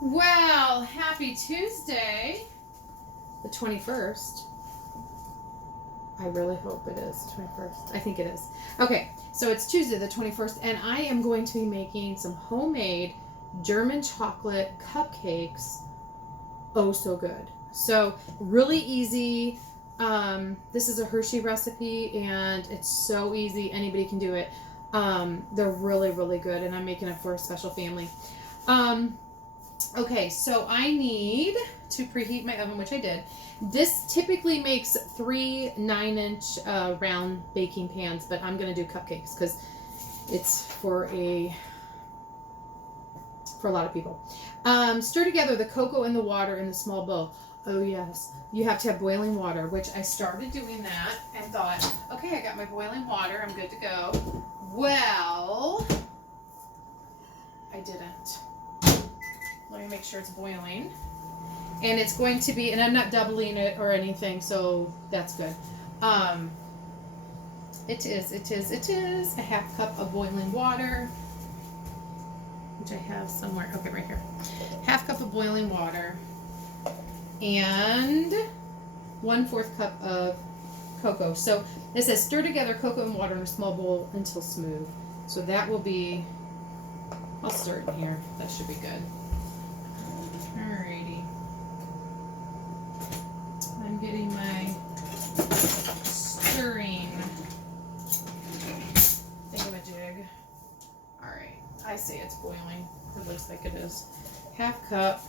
Well, happy Tuesday, the 21st. I really hope it is the 21st. I think it is. Okay, so it's Tuesday the 21st, and I am going to be making some homemade German chocolate cupcakes. Oh, so good. So, really easy. This is a Hershey recipe, and it's so easy. Anybody can do it. They're really, really good, and I'm making it for a special family. Okay, so I need to preheat my oven, which I did. This typically makes 3 9-inch round baking pans, but I'm going to do cupcakes because it's for a lot of people. Stir together the cocoa and the water in the small bowl. Oh yes, you have to have boiling water, which I started doing that and thought, okay, I got my boiling water, I'm good to go. Well, I didn't. Let me make sure it's boiling. And it's going to be, and I'm not doubling it or anything, so that's good. It is a half cup of boiling water, which I have somewhere. Okay, right here. Half cup of boiling water and 1/4 cup of cocoa. So it says stir together cocoa and water in a small bowl until smooth. So that will be, I'll stir it in here. That should be good. Alrighty. I'm getting my stirring thingamajig. Alright, I say it's boiling. It looks like it is. Half cup.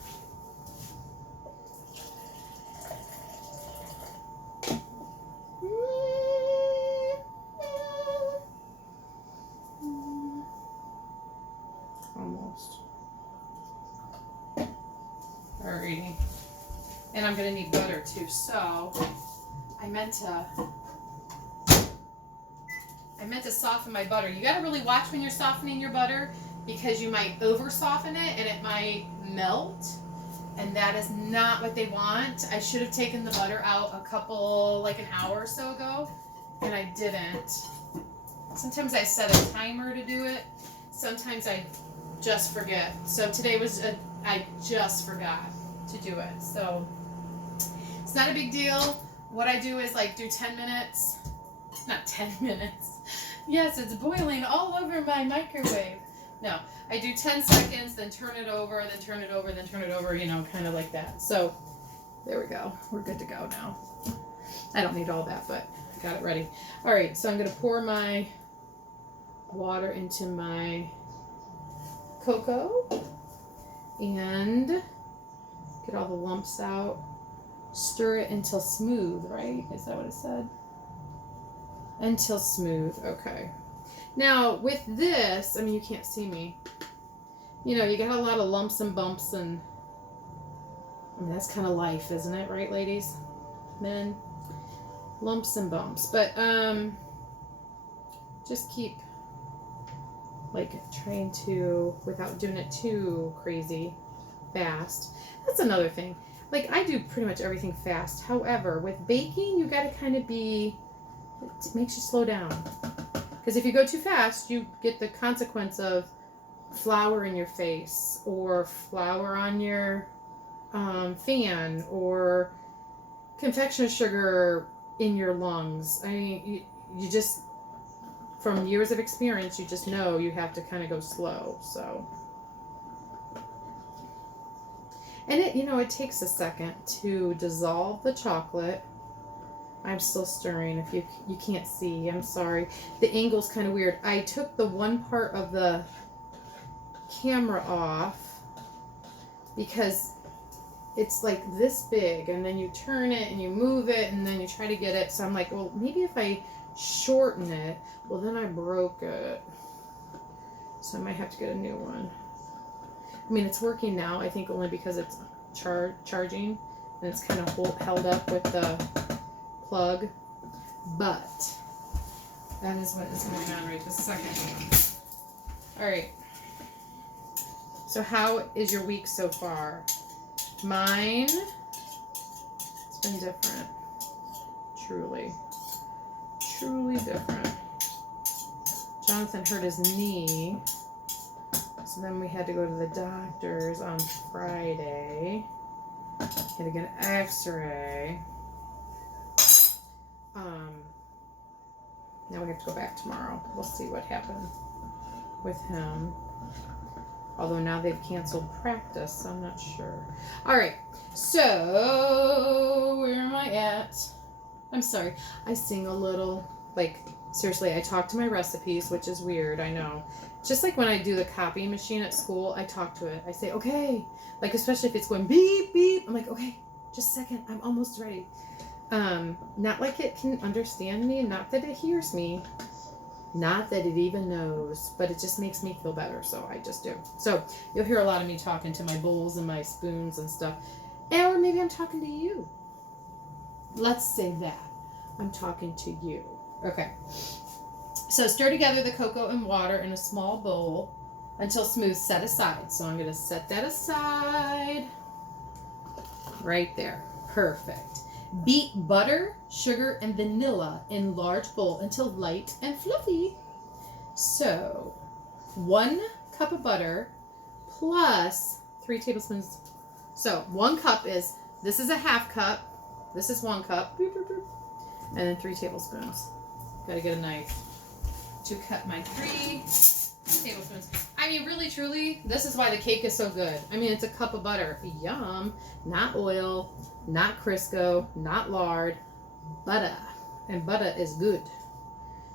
Almost. Alrighty. And I'm going to need butter too, so I meant to soften my butter. You got to really watch when you're softening your butter because you might over soften it and it might melt, and that is not what they want. I should have taken the butter out like an hour or so ago, and I didn't. Sometimes I set a timer to do it. Sometimes I just forget. So today I just forgot to do it. So it's not a big deal. What I do is do 10 minutes. Not 10 minutes. Yes, it's boiling all over my microwave. No, I do 10 seconds, then turn it over, then turn it over, then turn it over, kind of like that. So there we go. We're good to go now. I don't need all that, but I got it ready. All right, so I'm going to pour my water into my cocoa and get all the lumps out. Stir it until smooth, right? Is that what it said? Until smooth. Okay. Now, with this, you can't see me. You got a lot of lumps and bumps, and that's kind of life, isn't it? Right, ladies? Men? Lumps and bumps. But, just keep, trying to, without doing it too crazy fast. That's another thing. I do pretty much everything fast. However, with baking, you got to kind of it makes you slow down. Because if you go too fast, you get the consequence of flour in your face, or flour on your fan, or confectioner sugar in your lungs. You just, from years of experience, you just know you have to kind of go slow. So. And it takes a second to dissolve the chocolate. I'm still stirring. If you can't see, I'm sorry. The angle's kind of weird. I took the one part of the camera off because it's this big, and then you turn it and you move it and then you try to get it. So I'm like, well, maybe if I shorten it, well, then I broke it. So I might have to get a new one. It's working now, I think only because it's charging, and it's kind of held up with the plug. But that is what is going on right this second. Alright. So how is your week so far? Mine, it's been different. Truly. Truly different. Jonathan hurt his knee. So then we had to go to the doctor's on Friday. Had to get an x-ray. Now we have to go back tomorrow. We'll see what happened with him. Although now they've canceled practice, so I'm not sure. All right. So, where am I at? I'm sorry. I sing a little. Like, seriously, I talk to my recipes, which is weird, I know. Just like when I do the copy machine at school, I talk to it. I say, okay. Like, especially if it's going beep, beep. I'm like, okay, just a second. I'm almost ready. Not like it can understand me, not that it hears me, not that it even knows, but it just makes me feel better, so I just do. So you'll hear a lot of me talking to my bowls and my spoons and stuff. Or maybe I'm talking to you. Let's say that. I'm talking to you. Okay. So stir together the cocoa and water in a small bowl until smooth. Set aside. So I'm going to set that aside right there. Perfect. Beat butter, sugar, and vanilla in large bowl until light and fluffy. So 1 cup of butter plus 3 tablespoons. So 1 cup is, this is a half cup. This is 1 cup. Boop, boop, boop. And then 3 tablespoons. Gotta get a knife to cut my 3 tablespoons. I mean, really, truly, this is why the cake is so good. I mean, it's a cup of butter. Yum. Not oil, not Crisco, not lard. Butter. And butter is good.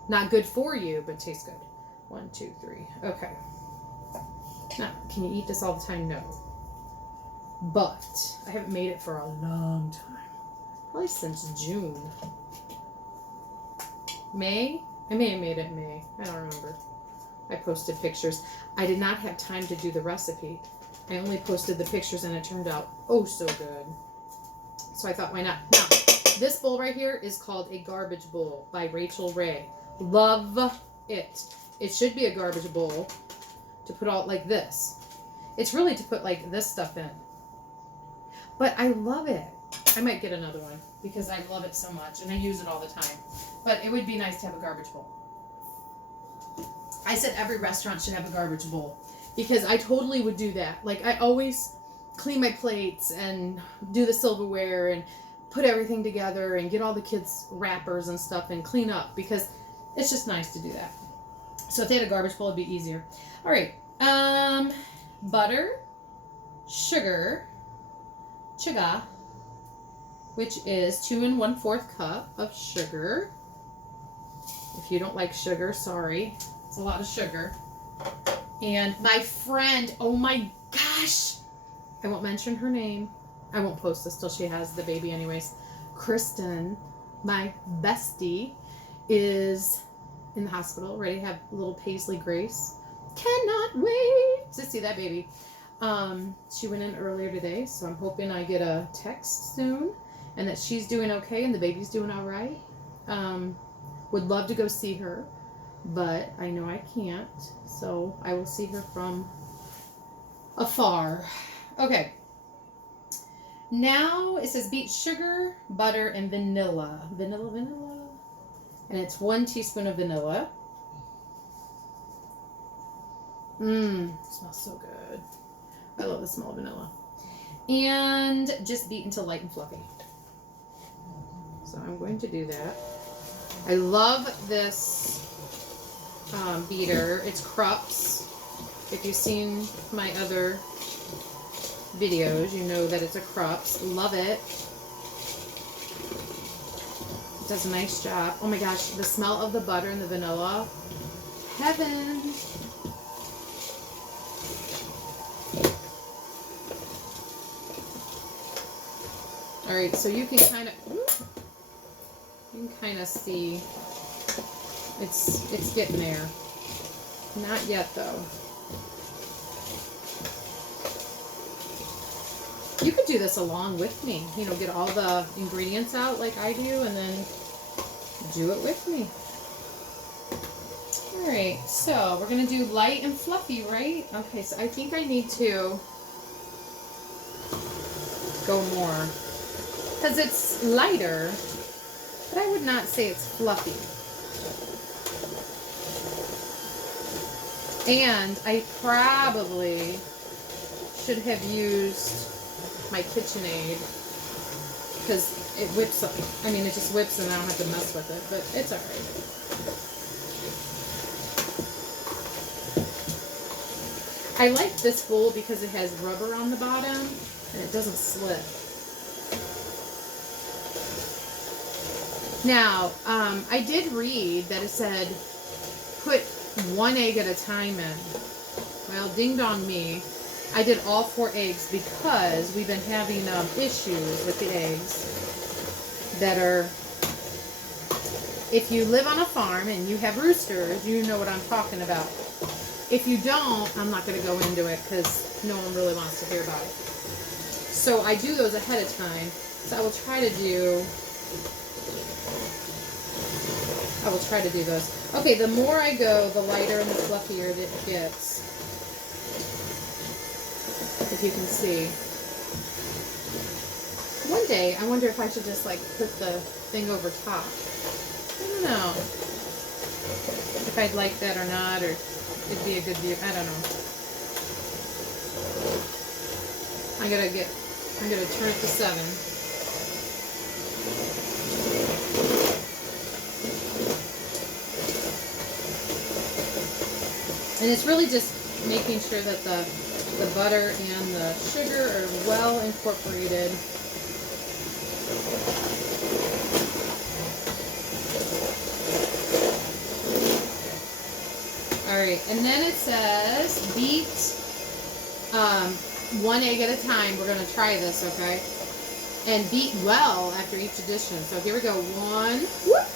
Not good for you, but tastes good. 1, 2, 3. Okay. Now, can you eat this all the time? No. But I haven't made it for a long time. Probably since June. May? I may have made it in May. I don't remember. I posted pictures. I did not have time to do the recipe. I only posted the pictures and it turned out oh so good. So I thought, why not? Now, this bowl right here is called a garbage bowl by Rachel Ray. Love it. It should be a garbage bowl to put all like this. It's really to put like this stuff in. But I love it. I might get another one because I love it so much and I use it all the time. But it would be nice to have a garbage bowl. I said every restaurant should have a garbage bowl because I totally would do that. Like, I always clean my plates and do the silverware and put everything together and get all the kids' wrappers and stuff and clean up because it's just nice to do that. So if they had a garbage bowl, it'd be easier. All right. Butter, sugar, which is 2 1/4 cup of sugar. If you don't like sugar, sorry. It's a lot of sugar. And my friend, oh my gosh, I won't mention her name. I won't post this till she has the baby anyways. Kristen, my bestie, is in the hospital, ready to have little Paisley Grace. Cannot wait to see that baby. She went in earlier today, so I'm hoping I get a text soon and that she's doing okay and the baby's doing all right. Would love to go see her, but I know I can't, so I will see her from afar. Okay. Now it says beat sugar, butter, and vanilla. Vanilla. And it's 1 teaspoon of vanilla. Smells so good. I love the smell of vanilla. And just beat until light and fluffy. So I'm going to do that. I love this beater. It's Krups. If you've seen my other videos, you know that it's a Krups. Love it. It does a nice job. Oh my gosh, the smell of the butter and the vanilla. Heaven. All right, so you can kind of see it's getting there. Not yet though. You could do this along with me. You know, get all the ingredients out like I do and then do it with me. All right, so we're gonna do light and fluffy, right? Okay, so I think I need to go more because it's lighter, but I would not say it's fluffy. And I probably should have used my KitchenAid because it whips up. I mean, it just whips and I don't have to mess with it, but it's alright. I like this bowl because it has rubber on the bottom and it doesn't slip. Now, I did read that it said put 1 egg at a time in. Well, ding dong me. I did all 4 eggs because we've been having issues with the eggs that are, if you live on a farm and you have roosters, you know what I'm talking about. If you don't, I'm not going to go into it because no one really wants to hear about it. So I do those ahead of time. So I will try to do those. Okay, the more I go, the lighter and the fluffier it gets. If you can see. One day, I wonder if I should just like put the thing over top. I don't know if I'd like that or not, or it'd be a good view. I don't know. I'm gonna turn it to 7. And it's really just making sure that the butter and the sugar are well incorporated. Alright, and then it says beat 1 egg at a time. We're going to try this, okay? And beat well after each addition. So here we go. 1. Whoop.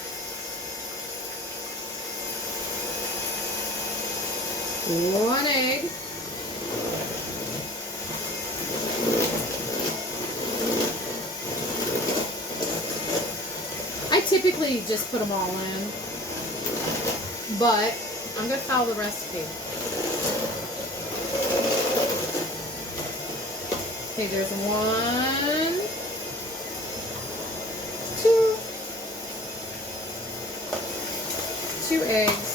1 egg. I typically just put them all in, but I'm going to follow the recipe. Okay, there's 1, 2 eggs.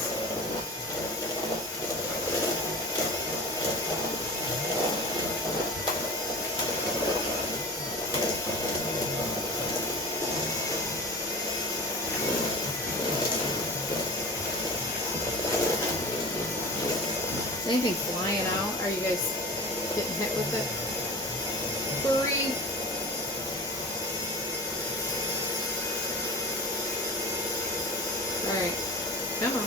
Anything flying out? Are you guys getting hit with it? 3. Alright. Come on.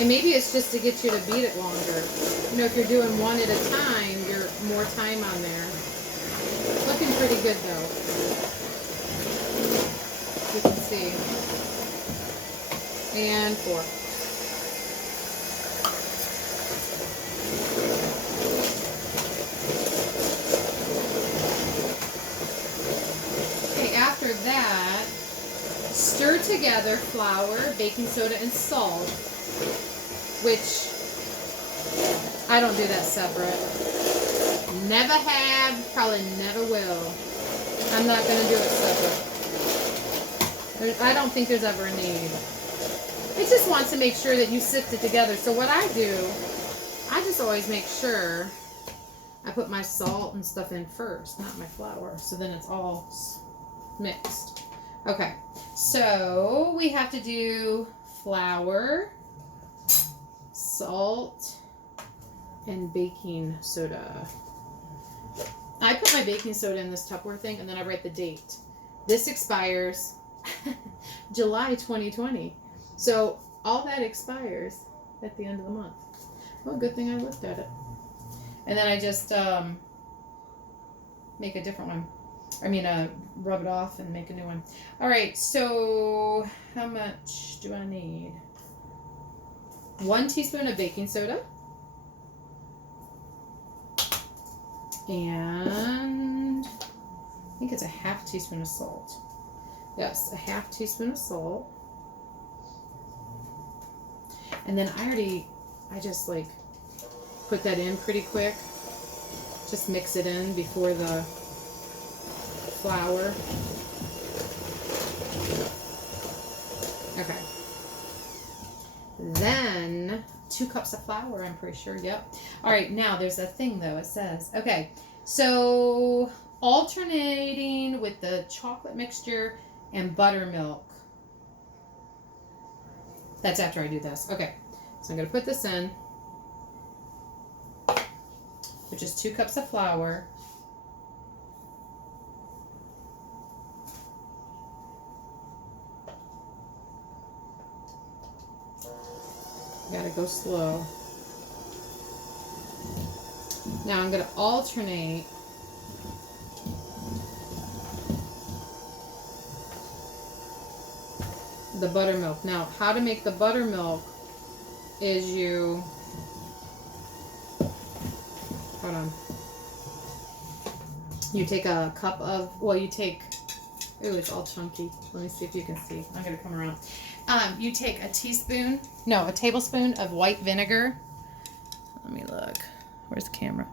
And maybe it's just to get you to beat it longer. You know, if you're doing 1 at a time, you're more time on there. Looking pretty good though. You can see. And 4. Okay, after that, stir together flour, baking soda, and salt, which I don't do that separate. Never have, probably never will. I'm not going to do it separate. I don't think there's ever a need. It just wants to make sure that you sift it together. So what I do, I just always make sure I put my salt and stuff in first, not my flour. So then it's all mixed. Okay, so we have to do flour, salt, and baking soda. I put my baking soda in this Tupperware thing and then I write the date. This expires July 2020. So all that expires at the end of the month. Well, good thing I looked at it. And then I just make a different one. I mean, rub it off and make a new one. All right, so how much do I need? 1 teaspoon of baking soda. And I think it's a half teaspoon of salt. Yes, a half teaspoon of salt. And then I just like put that in pretty quick. Just mix it in before the flour. Then 2 cups of flour, I'm pretty sure. Yep. All right, now there's a thing though. It says, okay, so alternating with the chocolate mixture and buttermilk. That's after I do this. Okay, so I'm going to put this in, which is 2 cups of flour. Gotta go slow. Now I'm going to alternate the buttermilk. Now, how to make the buttermilk is you, hold on, you take a cup of, well, you take, ooh, it's all chunky. Let me see if you can see. I'm going to come around. You take a tablespoon of white vinegar. Let me look. Where's the camera?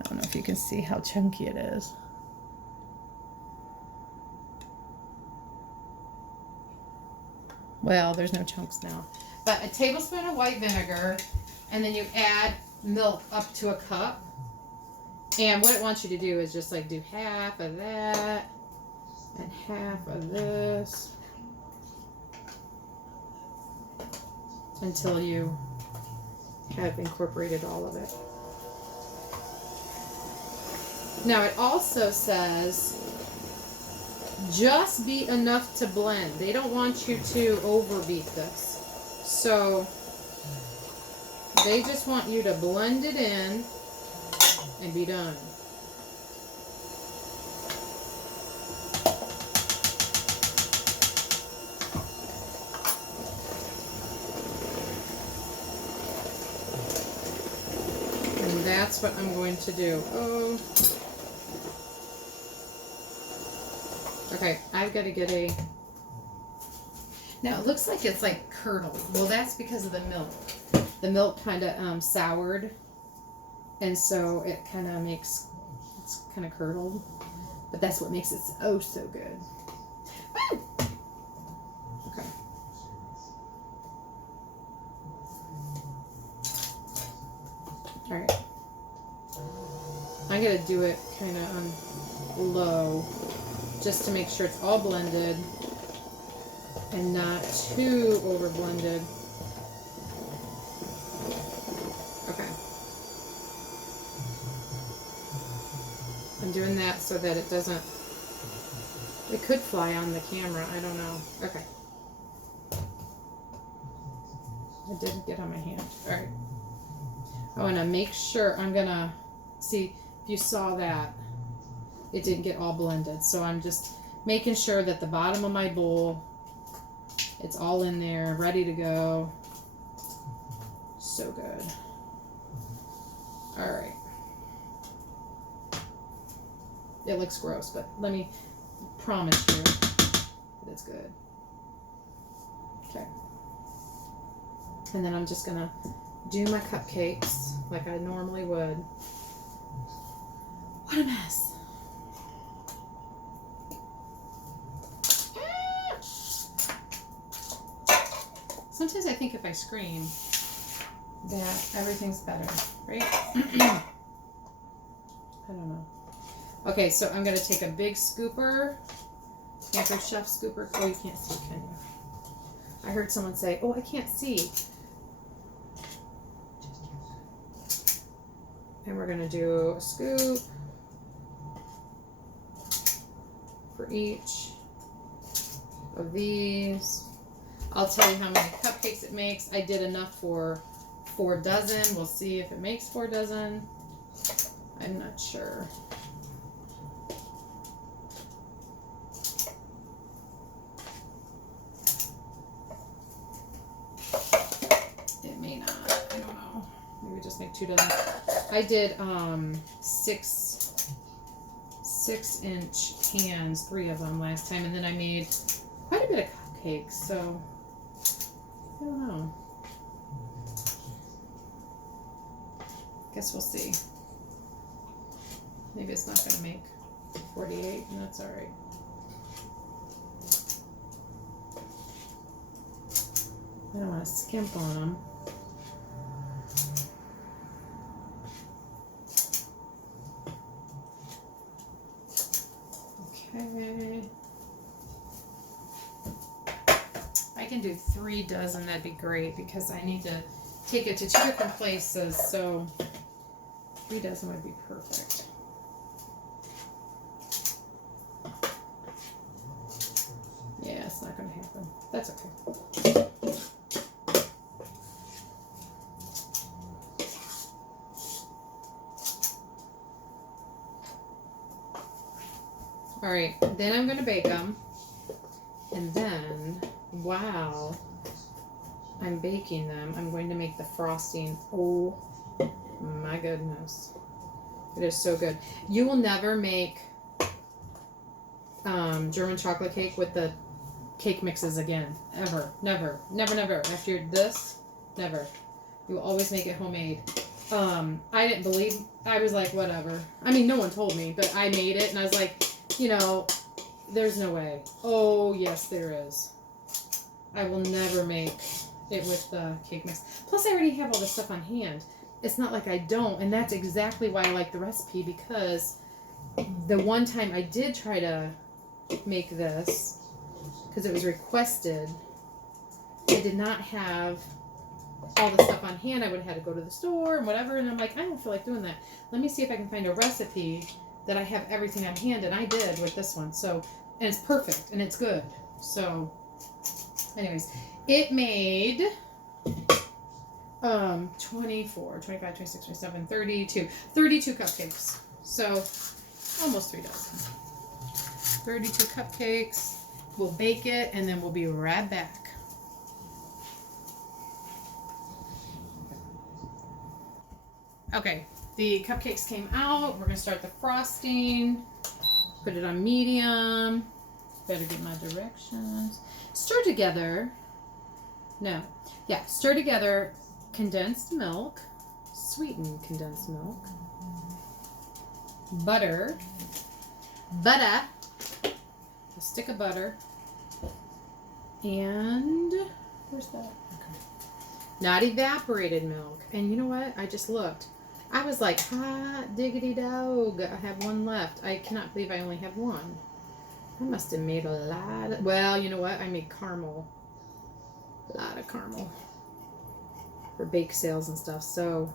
I don't know if you can see how chunky it is. Well, there's no chunks now. But a tablespoon of white vinegar, and then you add milk up to a cup. And what it wants you to do is just like do half of that and half of this until you have incorporated all of it. Now it also says just be enough to blend. They don't want you to overbeat this. So they just want you to blend it in and be done. And that's what I'm going to do. Oh. Okay, I've got to get a... Now it looks like it's like curdled. Well, that's because of the milk. The milk kind of soured. And so it kind of makes, it's kind of curdled. But that's what makes it oh so good. Woo! Okay. Alright. I'm going to do it kind of on low, just to make sure it's all blended and not too over blended. Okay. I'm doing that so that it doesn't, it could fly on the camera, I don't know. Okay. It didn't get on my hand. Alright. I want to make sure, I'm going to, see, if you saw that, it didn't get all blended. So I'm just making sure that the bottom of my bowl, it's all in there, ready to go. So good. All right. It looks gross, but let me promise you that it's good. Okay. And then I'm just going to do my cupcakes like I normally would. What a mess. Sometimes I think if I scream that everything's better, right? I don't know. Okay, so I'm going to take a big scooper, Pampered Chef scooper. Oh, you can't see, can you? I heard someone say, oh, I can't see. And we're going to do a scoop for each of these. I'll tell you how many cupcakes it makes. I did enough for 4 dozen. We'll see if it makes 4 dozen. I'm not sure. It may not. I don't know. Maybe just make 2 dozen. I did 6-inch cans, 3 of them last time, and then I made quite a bit of cupcakes, so I don't know. Guess we'll see. Maybe it's not going to make 48, and that's all right. I don't want to skimp on them. Okay. I can do 3 dozen, that'd be great, because I need to take it to 2 different places, so 3 dozen would be perfect. Yeah, it's not going to happen. That's okay. All right, then I'm going to bake them. And then, while I'm baking them, I'm going to make the frosting. Oh my goodness. It is so good. You will never make German chocolate cake with the cake mixes again. Ever. Never. Never, never. After this, never. You will always make it homemade. I didn't believe, I was like, whatever. I mean, no one told me, but I made it and I was like, you know, there's no way. Oh, yes, there is. I will never make it with the cake mix. Plus, I already have all this stuff on hand. It's not like I don't, and that's exactly why I like the recipe, because the one time I did try to make this, because it was requested, I did not have all the stuff on hand. I would have had to go to the store and whatever, and I'm like, I don't feel like doing that. Let me see if I can find a recipe that I have everything on hand, and I did with this one. So, and it's perfect, and it's good. So, anyways, it made 24, 25, 26, 27, 32 cupcakes. So, almost 3 dozen. 32 cupcakes. We'll bake it, and then we'll be right back. Okay, the cupcakes came out. We're going to start the frosting. Put it on medium. Better get my directions. Stir together. No. Yeah, stir together condensed milk. Sweetened condensed milk. Butter. A stick of butter. And where's that? Okay. Not evaporated milk. And you know what? I just looked. I was like, hot diggity dog. I have 1 left. I cannot believe I only have 1. I must have made a lot of, well, you know what? I made caramel. A lot of caramel. For bake sales and stuff. So,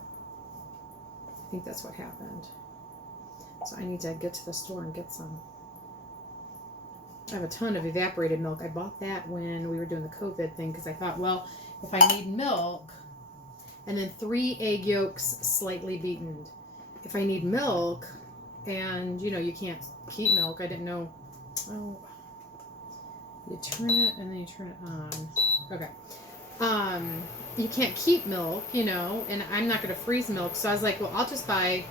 I think that's what happened. So I need to get to the store and get some. I have a ton of evaporated milk. I bought that when we were doing the COVID thing because I thought, well, if I need milk, and then 3 egg yolks slightly beaten. If I need milk, and you know, you can't keep milk. I didn't know. Oh, you turn it and then you turn it on. Okay. You can't keep milk, you know, and I'm not going to freeze milk. So I was like, well, I'll just buy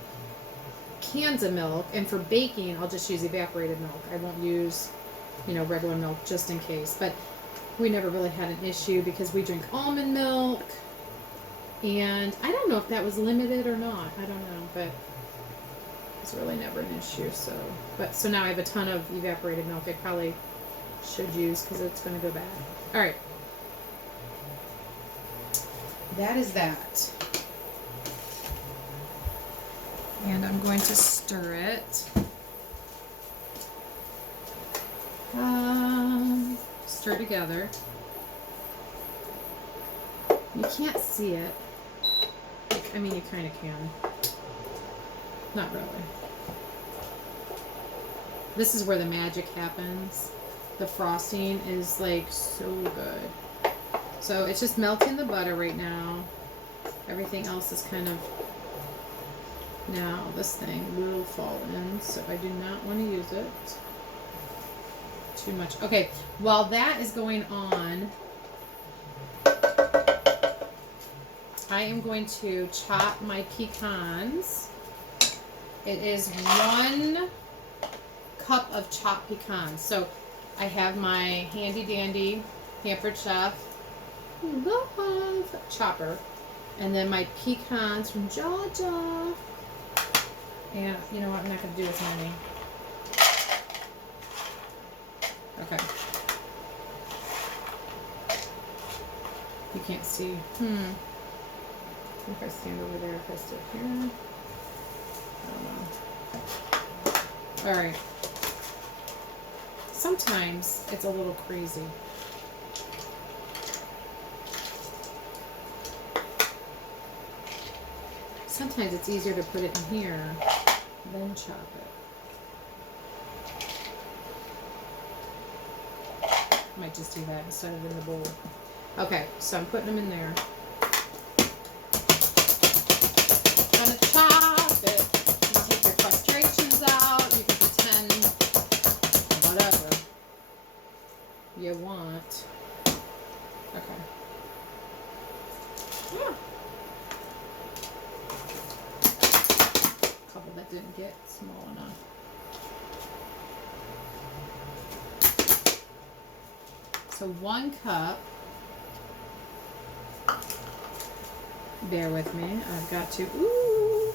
cans of milk, and for baking, I'll just use evaporated milk. I won't use, you know, regular milk just in case. But we never really had an issue because we drink almond milk. And I don't know if that was limited or not. I don't know, but it's really never an issue. So now I have a ton of evaporated milk. I probably should use because it's going to go bad. All right. That is that. And I'm going to stir it. Stir together. You can't see it. I mean, you kind of can. Not really. This is where the magic happens. The frosting is like so good. So it's just melting the butter right now. Everything else is kind of, now this thing will fall in, so I do not want to use it too much. Okay, while that is going on, I am going to chop my pecans. It is 1 cup of chopped pecans. So I have my handy dandy Pampered Chef love chopper, and then my pecans from Georgia. And you know what? I'm not going to do as many. Okay. You can't see. If I stand over there, if I stood here. I don't know. Alright. Sometimes it's a little crazy. Sometimes it's easier to put it in here than chop it. Might just do that instead of in the bowl. Okay, so I'm putting them in there. Gonna chop it. You can take your frustrations out. You can pretend whatever you want. Okay. Yeah. Couple that didn't get small enough. So 1 cup. Bear with me. I've got to. Ooh.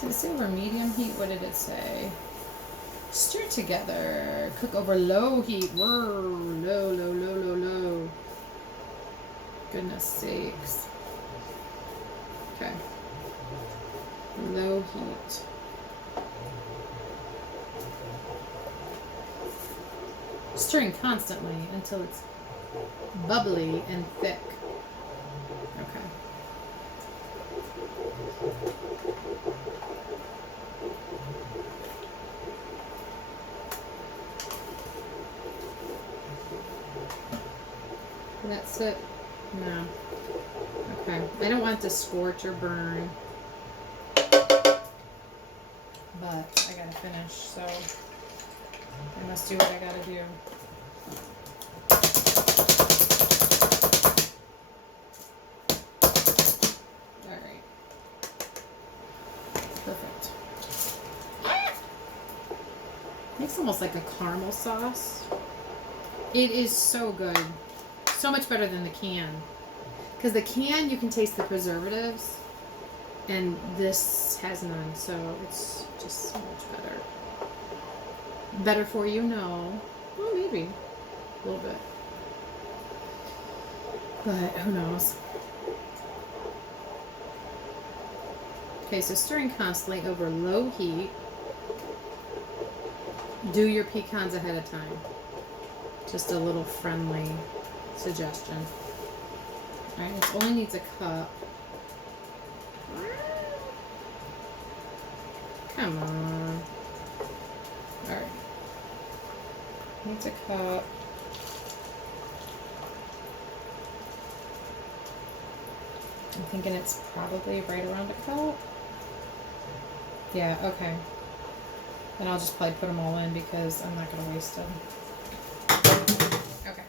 Did it say over medium heat? What did it say? Stir together. Cook over low heat. Whoa. Low, low, low, low, low. Goodness sakes. Okay. Low heat. Stirring constantly until it's bubbly and thick. Okay. That's it. No. Okay. I don't want it to scorch or burn. But I gotta finish, so I must do what I gotta do. Alright. Perfect. Makes almost like a caramel sauce. It is so good. So much better than the can. Because the can, you can taste the preservatives. And this has none, so it's just so much better. Better for you? No. Well, maybe. A little bit. But who knows? Okay, so stirring constantly over low heat. Do your pecans ahead of time. Just a little friendly suggestion. Alright, it only needs a cup. Come on. Alright. Needs a cup. I'm thinking it's probably right around a cup. Yeah, okay. And I'll just probably put them all in because I'm not going to waste them. Okay.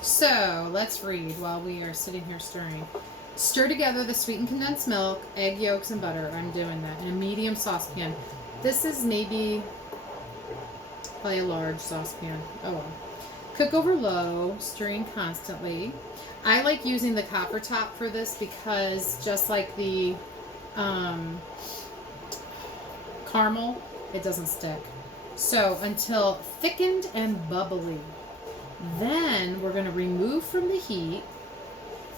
So, let's read while we are sitting here stirring. Stir together the sweetened condensed milk, egg yolks, and butter. I'm doing that in a medium saucepan. This is maybe probably a large saucepan. Oh well. Cook over low, stirring constantly. I like using the copper top for this because just like the caramel, it doesn't stick. So until thickened and bubbly. Then we're going to remove from the heat.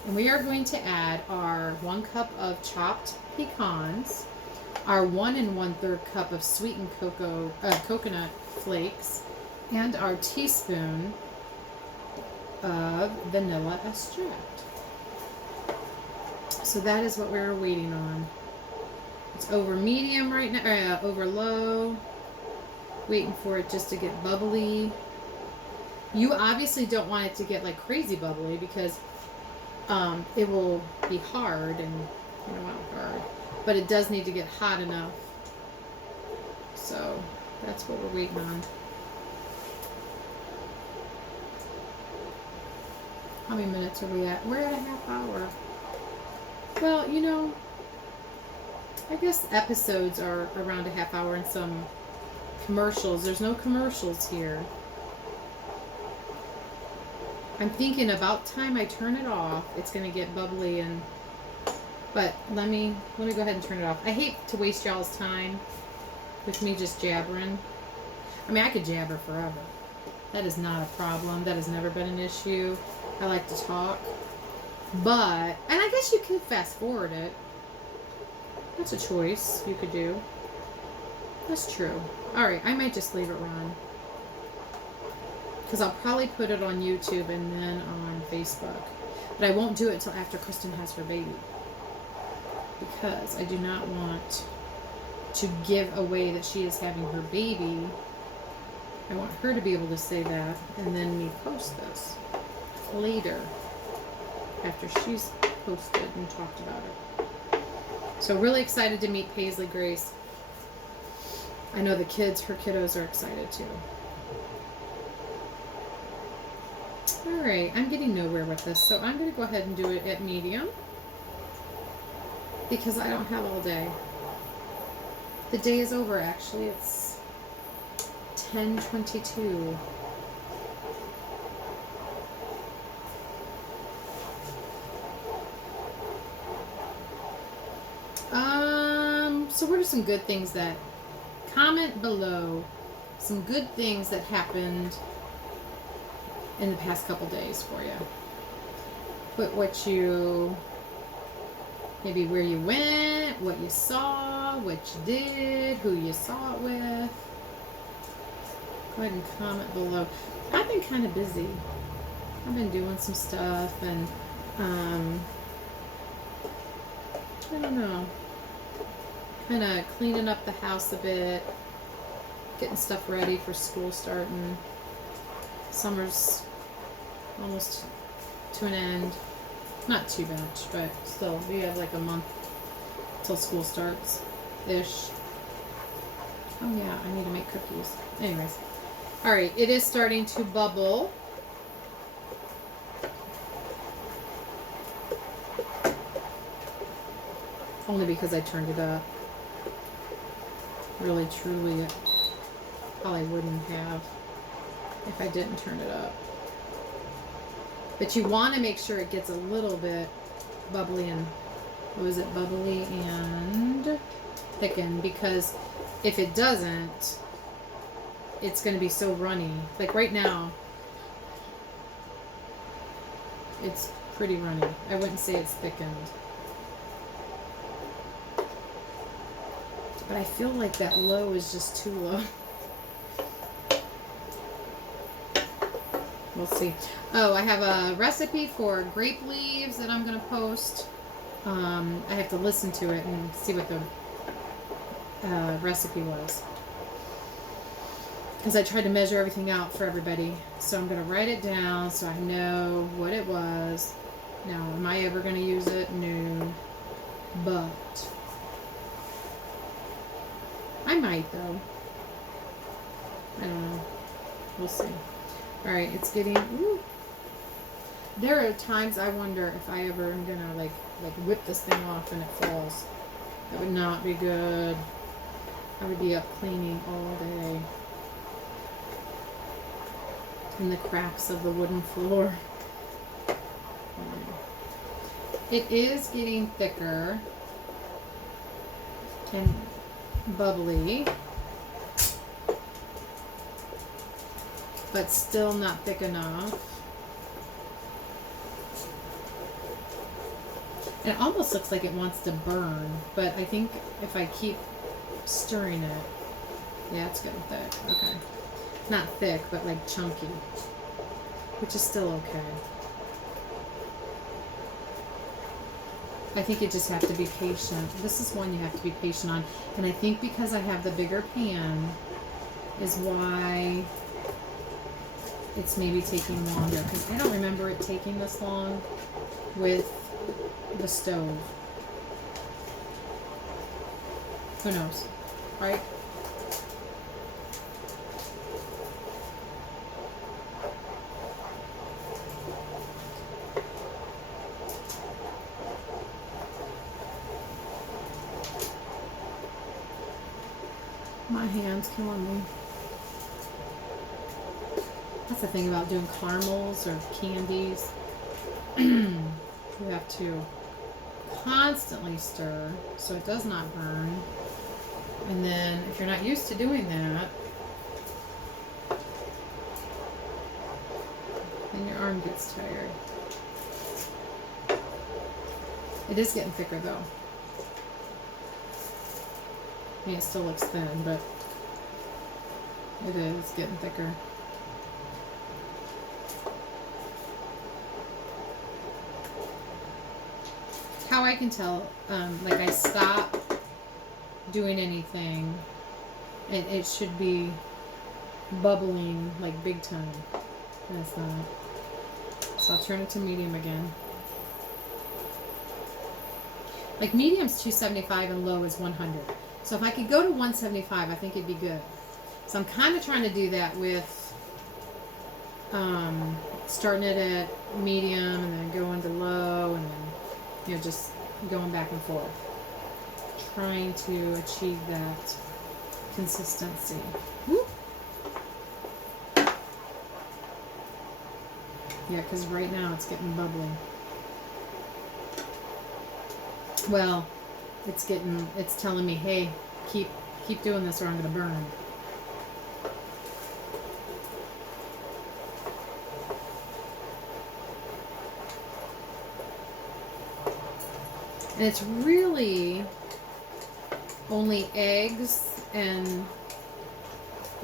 And we are going to add our 1 cup of chopped pecans, our 1 1/3 cup of sweetened coconut flakes, and our teaspoon of vanilla extract. So that is what we're waiting on. It's over medium right now, over low. Waiting for it just to get bubbly. You obviously don't want it to get like crazy bubbly because it will be hard and you don't want it hard, but it does need to get hot enough. So that's what we're waiting on. How many minutes are we at? We're at a half hour. Well, you know, I guess episodes are around a half hour and some commercials. There's no commercials here. I'm thinking about time I turn it off, it's going to get bubbly and... But let me go ahead and turn it off. I hate to waste y'all's time with me just jabbering. I mean, I could jabber forever. That is not a problem. That has never been an issue. I like to talk. But, and I guess you could fast forward it. That's a choice you could do. That's true. Alright, I might just leave it run. Because I'll probably put it on YouTube and then on Facebook. But I won't do it until after Kristen has her baby. Because I do not want to give away that she is having her baby. I want her to be able to say that and then me post this later after she's posted and talked about it. So really excited to meet Paisley Grace. I know the kids, her kiddos are excited too. Alright, I'm getting nowhere with this, so I'm going to go ahead and do it at medium because I don't have all day. The day is over actually, it's 10:22. So what are some good things that, comment below some good things that happened in the past couple days for you. Put what you, maybe where you went, what you saw, what you did, who you saw it with. Go ahead and comment below. I've been kind of busy. I've been doing some stuff and I don't know, kind of cleaning up the house a bit, getting stuff ready for school starting. Summer's almost to an end. Not too much, but still, we have like a month till school starts ish. Oh yeah, I need to make cookies. Anyways, all right, it is starting to bubble. Only because I turned it up. Really, truly, it probably wouldn't have if I didn't turn it up. But you want to make sure it gets a little bit bubbly and, what was it, bubbly and thickened, because if it doesn't, it's going to be so runny. Like right now, it's pretty runny. I wouldn't say it's thickened. But I feel like that low is just too low. We'll see. Oh, I have a recipe for grape leaves that I'm going to post. I have to listen to it and see what the recipe was. Because I tried to measure everything out for everybody. So I'm going to write it down so I know what it was. Now, am I ever going to use it? No. But I might, though. I don't know. We'll see. Alright, it's getting... Ooh. There are times I wonder if I ever am going to, like whip this thing off and it falls. That would not be good. I would be up cleaning all day. In the cracks of the wooden floor. It is getting thicker and bubbly, but still not thick enough. It almost looks like it wants to burn, but I think if I keep stirring it, yeah, it's getting thick. Okay. Not thick, but like chunky, which is still okay. I think you just have to be patient. This is one you have to be patient on. And I think because I have the bigger pan is why it's maybe taking longer. Because I don't remember it taking this long with the stove. Who knows, right? My hand's killing me. That's the thing about doing caramels or candies. You have to constantly stir so it does not burn. And then if you're not used to doing that, And your arm gets tired. It is getting thicker though. I mean, it still looks thin, but it is getting thicker. How I can tell, like I stop doing anything, and it should be bubbling like big time. And it's not. So I'll turn it to medium again. Like medium's 275 and low is 100. So if I could go to 175, I think it'd be good. So I'm kind of trying to do that with starting it at medium and then going to low and then, you know, just going back and forth. Trying to achieve that consistency. Woo. Yeah, because right now it's getting bubbly. Well, it's telling me, hey, keep doing this or I'm going to burn. And it's really only eggs and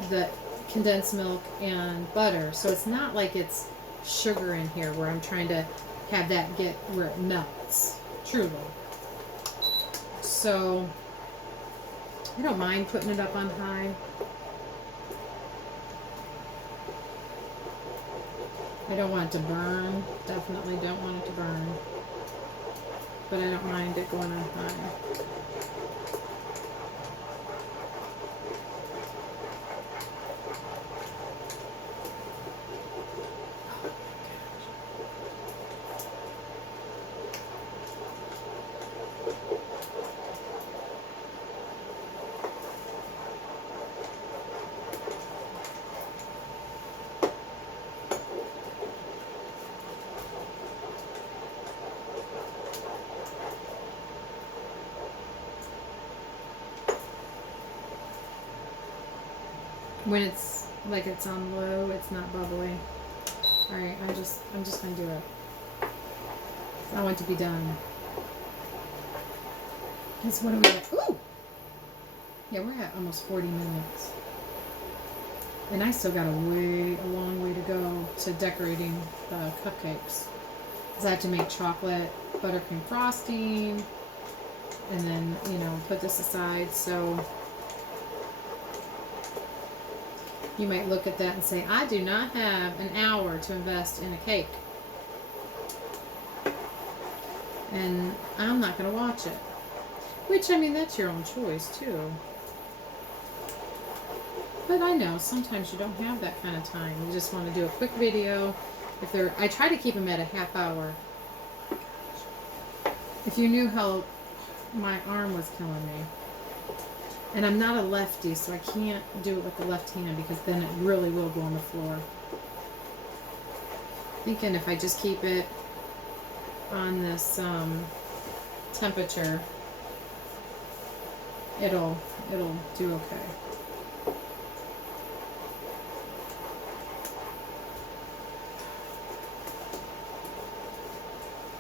the condensed milk and butter. So it's not like it's sugar in here where I'm trying to have that get where it melts. Truly. So I don't mind putting it up on high. I don't want it to burn. Definitely don't want it to burn. But I don't mind it going on high. When it's like it's on low, it's not bubbly. Alright, I'm just gonna do it. I want it to be done. Because what are we at? Ooh! Yeah, we're at almost 40 minutes. And I still got a long way to go to decorating the cupcakes. Because I have to make chocolate buttercream frosting. And then, you know, put this aside. So you might look at that and say, I do not have an hour to invest in a cake. And I'm not going to watch it. Which, I mean, that's your own choice, too. But I know, sometimes you don't have that kind of time. You just want to do a quick video. I try to keep them at a half hour. If you knew how my arm was killing me. And I'm not a lefty, so I can't do it with the left hand because then it really will go on the floor. Thinking if I just keep it on this temperature, it'll do okay.